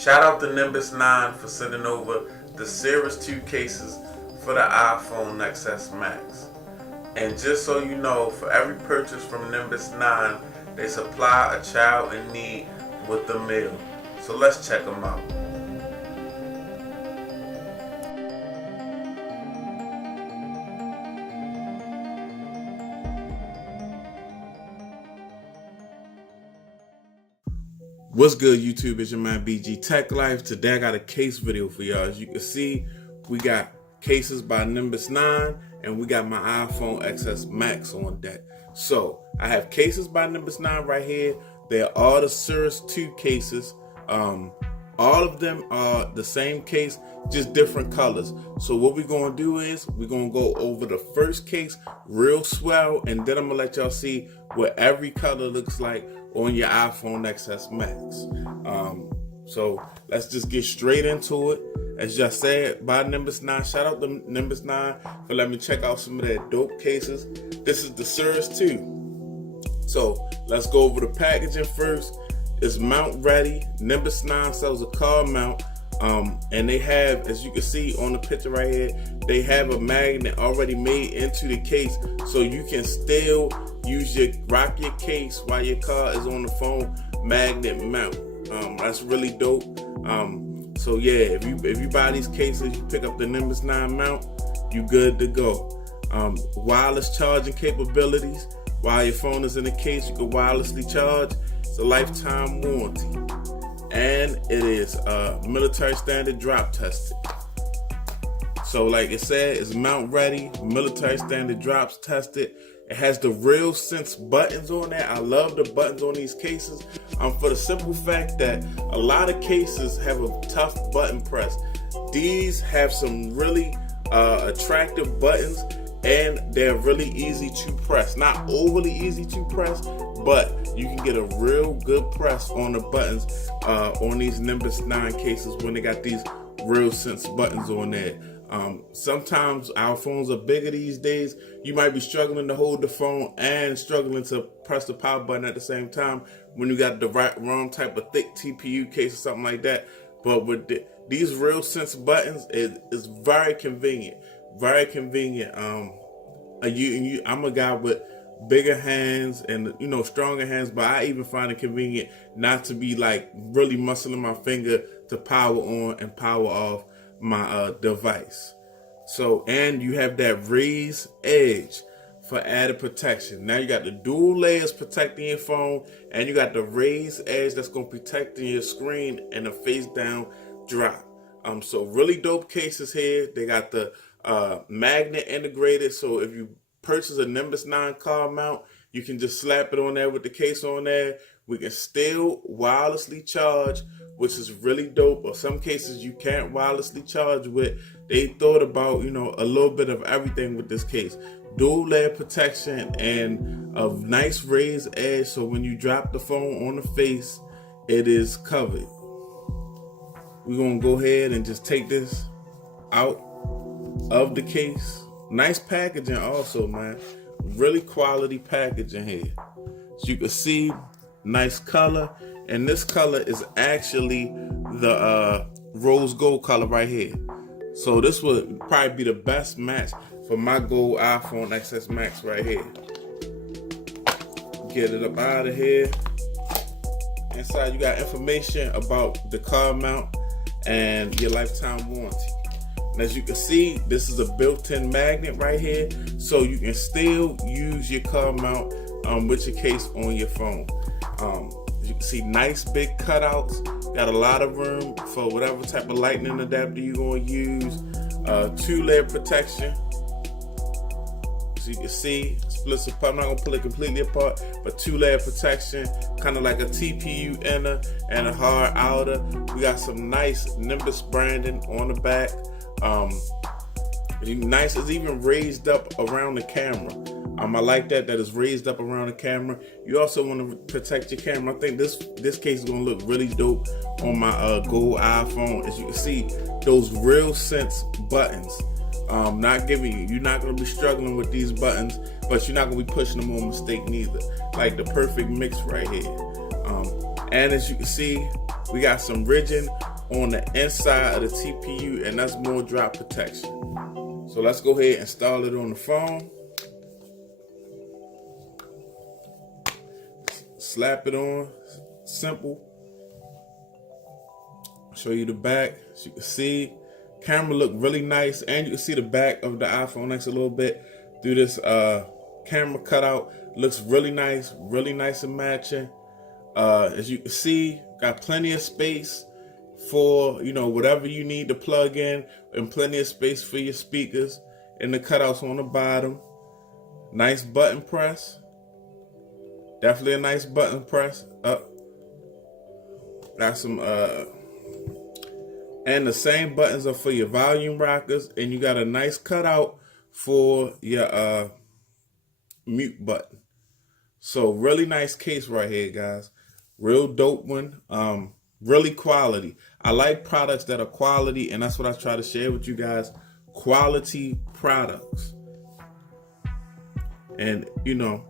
Shout out to Nimbus9 for sending over the Cirrus 2 cases for the iPhone XS Max. And just so you know, for every purchase from Nimbus9, they supply a child in need with the meal. So let's check them out. What's good, YouTube? It's your man BG Tech Life. Today I got a case video for y'all. As you can see, we got cases by Nimbus9 and we got my iPhone XS Max on deck. So I have cases by Nimbus9 right here. They're all the Cirrus 2 cases. All of them are the same case, just different colors. So what we're gonna do is we're gonna go over the first case real swell, and then I'm gonna let y'all see what every color looks like on your iPhone XS Max. So let's just get straight into it. As y'all said, by Nimbus9, shout out to Nimbus9 for letting me check out some of their dope cases. This is the Cirrus 2. So let's go over the packaging first. It's mount ready. Nimbus9 sells a car mount, and they have, as you can see on the picture right here, they have a magnet already made into the case, so you can still rock your case while your car is on the phone. Magnet mount. That's really dope. So yeah, if you buy these cases, you pick up the Nimbus9 mount, you good to go. Wireless charging capabilities. While your phone is in the case, you can wirelessly charge. It's a lifetime warranty, and it is military standard drop tested. So like it said, it's mount ready, military standard drops tested. It has the Real Sense buttons on there. I love the buttons on these cases, for the simple fact that a lot of cases have a tough button press. These have some really attractive buttons, and they're really easy to press. Not overly easy to press, but you can get a real good press on the buttons on these Nimbus9 cases when they got these Real Sense buttons on there. Sometimes our phones are bigger these days. You might be struggling to hold the phone and struggling to press the power button at the same time when you got the wrong type of thick TPU case or something like that. But with these Real Sense buttons, it's very convenient. Very convenient. I'm a guy with bigger hands and stronger hands, but I even find it convenient not to be like really muscling my finger to power on and power off my device. So, and you have that raised edge for added protection. Now you got the dual layers protecting your phone, and you got the raised edge that's going to protect your screen and a face down drop. So really dope cases here. They got the magnet integrated, so if you purchase a Nimbus9 car mount, you can just slap it on there with the case on there. We can still wirelessly charge, which is really dope. Or some cases you can't wirelessly charge with. They thought about, a little bit of everything with this case. Dual layer protection and a nice raised edge, so when you drop the phone on the face, it is covered. We're gonna go ahead and just take this out of the case. Nice packaging also, man. Really quality packaging here. As you can see, nice color. And this color is actually the rose gold color right here. So this would probably be the best match for my gold iPhone XS Max right here. Get it up out of here. Inside you got information about the car mount and your lifetime warranty. And as you can see, this is a built-in magnet right here, so you can still use your car mount with your case on your phone. As you can see, nice big cutouts. Got a lot of room for whatever type of lightning adapter you're going to use. 2-layer protection. As you can see, splits apart. I'm not going to pull it completely apart, but 2-layer protection, kind of like a TPU inner and a hard outer. We got some nice Nimbus branding on the back. Nice, it's even raised up around the camera. I like that it's raised up around the camera. You also want to protect your camera. I think this case is going to look really dope on my gold iPhone. As you can see, those Real Sense buttons. You're not going to be struggling with these buttons, but you're not going to be pushing them on mistake neither. Like the perfect mix right here. And as you can see, we got some rigging on the inside of the TPU, and that's more drop protection. So let's go ahead and install it on the phone. Slap it on, simple. Show you the back. As you can see, camera look really nice, and you can see the back of the iPhone X a little bit through this camera cutout. Looks really nice and matching. As you can see, got plenty of space for, you know, whatever you need to plug in, and plenty of space for your speakers, and the cutouts on the bottom. Nice button press. Definitely a nice button press. Up. Got some and the same buttons are for your volume rockers, and you got a nice cutout for your mute button. So really nice case right here, guys. Real dope one. Really quality. I like products that are quality, and that's what I try to share with you guys. Quality products. And you know,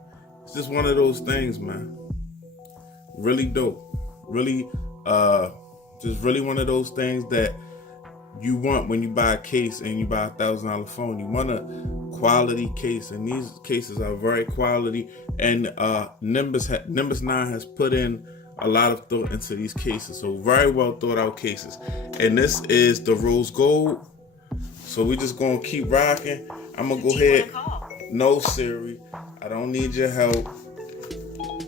it's just one of those things, man. Really dope. Really just really one of those things that you want when you buy a case and you buy a $1,000 phone. You want a quality case, and these cases are very quality. And Nimbus9 has put in a lot of thought into these cases, so very well thought out cases. And this is the rose gold. So we just gonna keep rocking. I'm gonna go ahead. No, Siri, I don't need your help.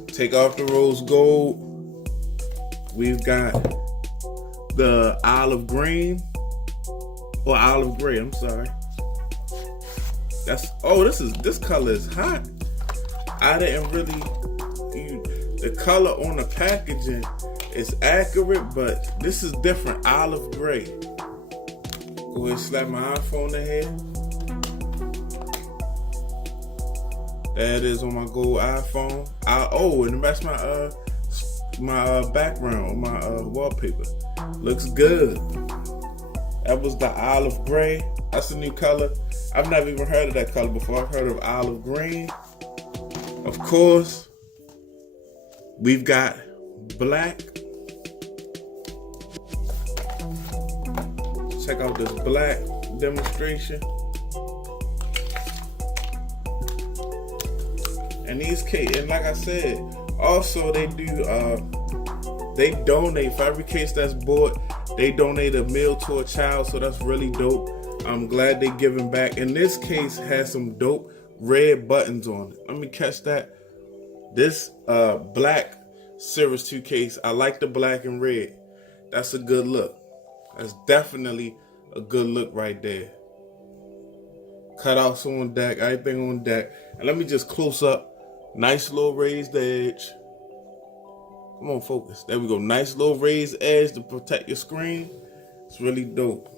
Take off the rose gold. We've got the olive green, or olive gray, I'm sorry. This color is hot. I didn't really, the color on the packaging is accurate, but this is different, olive gray. Go ahead and slap my iPhone in here. There it is on my gold iPhone. And that's my background on my wallpaper. Looks good. That was the olive gray. That's a new color. I've never even heard of that color before. I've heard of olive green. Of course, we've got black. Check out this black demonstration. And these cases, and like I said, also they do, they donate for every case that's bought. They donate a meal to a child, so that's really dope. I'm glad they're giving back. And this case has some dope red buttons on it. Let me catch that. This black Cirrus 2 case, I like the black and red. That's a good look. That's definitely a good look right there. Cutouts on deck, everything on deck. And let me just close up. Nice little raised edge. Come on, focus. There we go. Nice little raised edge to protect your screen. It's really dope.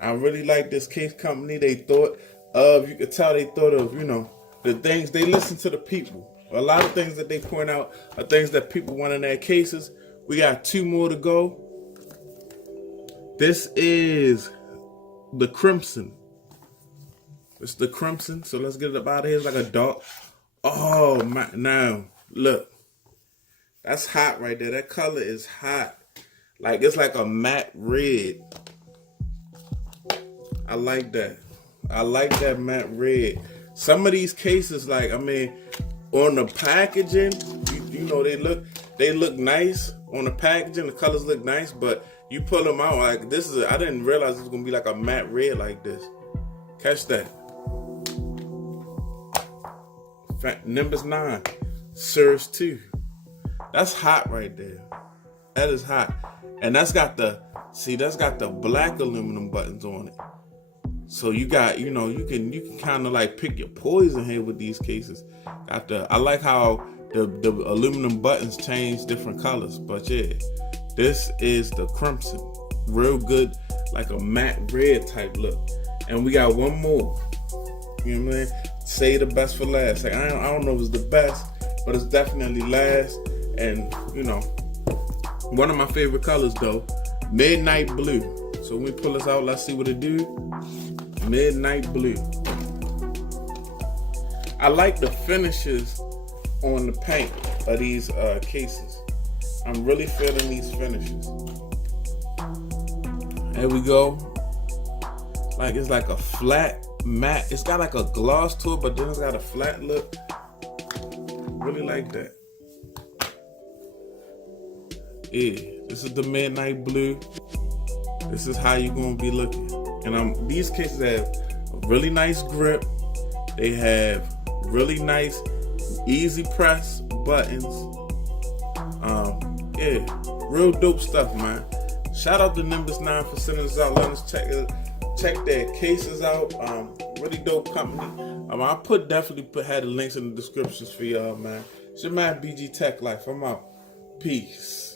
I really like this case company. They thought of, you could tell they thought of, you know, the things, they listen to the people. A lot of things that they point out are things that people want in their cases. We got 2 more to go. This is the crimson. It's the crimson. So let's get it up out of here. It's like a dark. Oh my, now look. That's hot right there. That color is hot. Like it's like a matte red. I like that. I like that matte red. Some of these cases, like, I mean, on the packaging, you know, they look nice on the packaging. The colors look nice, but you pull them out, like this is, I didn't realize it was gonna be like a matte red like this. Catch that. Nimbus9 Cirrus 2. That's hot right there. That is hot. And that's got the, see, that's got the black aluminum buttons on it. So you got, you know, you can kind of like pick your poison here with these cases. Got the, I like how the aluminum buttons change different colors. But yeah, this is the crimson. Real good, like a matte red type look. And we got one more. You know what I mean? Say the best for last. Like, I don't know if it's the best, but it's definitely last. And, you know, one of my favorite colors though, midnight blue. So when we pull this out, let's see what it do. Midnight blue. I like the finishes on the paint of these cases. I'm really feeling these finishes. There we go. Like it's like a flat matte. It's got like a gloss to it, but then it's got a flat look. Really like that. Yeah, this is the midnight blue. This is how you're gonna be looking. And these cases have a really nice grip. They have really nice, easy press buttons. Yeah, real dope stuff, man. Shout out to Nimbus9 for sending us out. Let us check their cases out. Really dope company. I had the links in the descriptions for y'all, man. It's your man BG Tech Life. I'm out. Peace.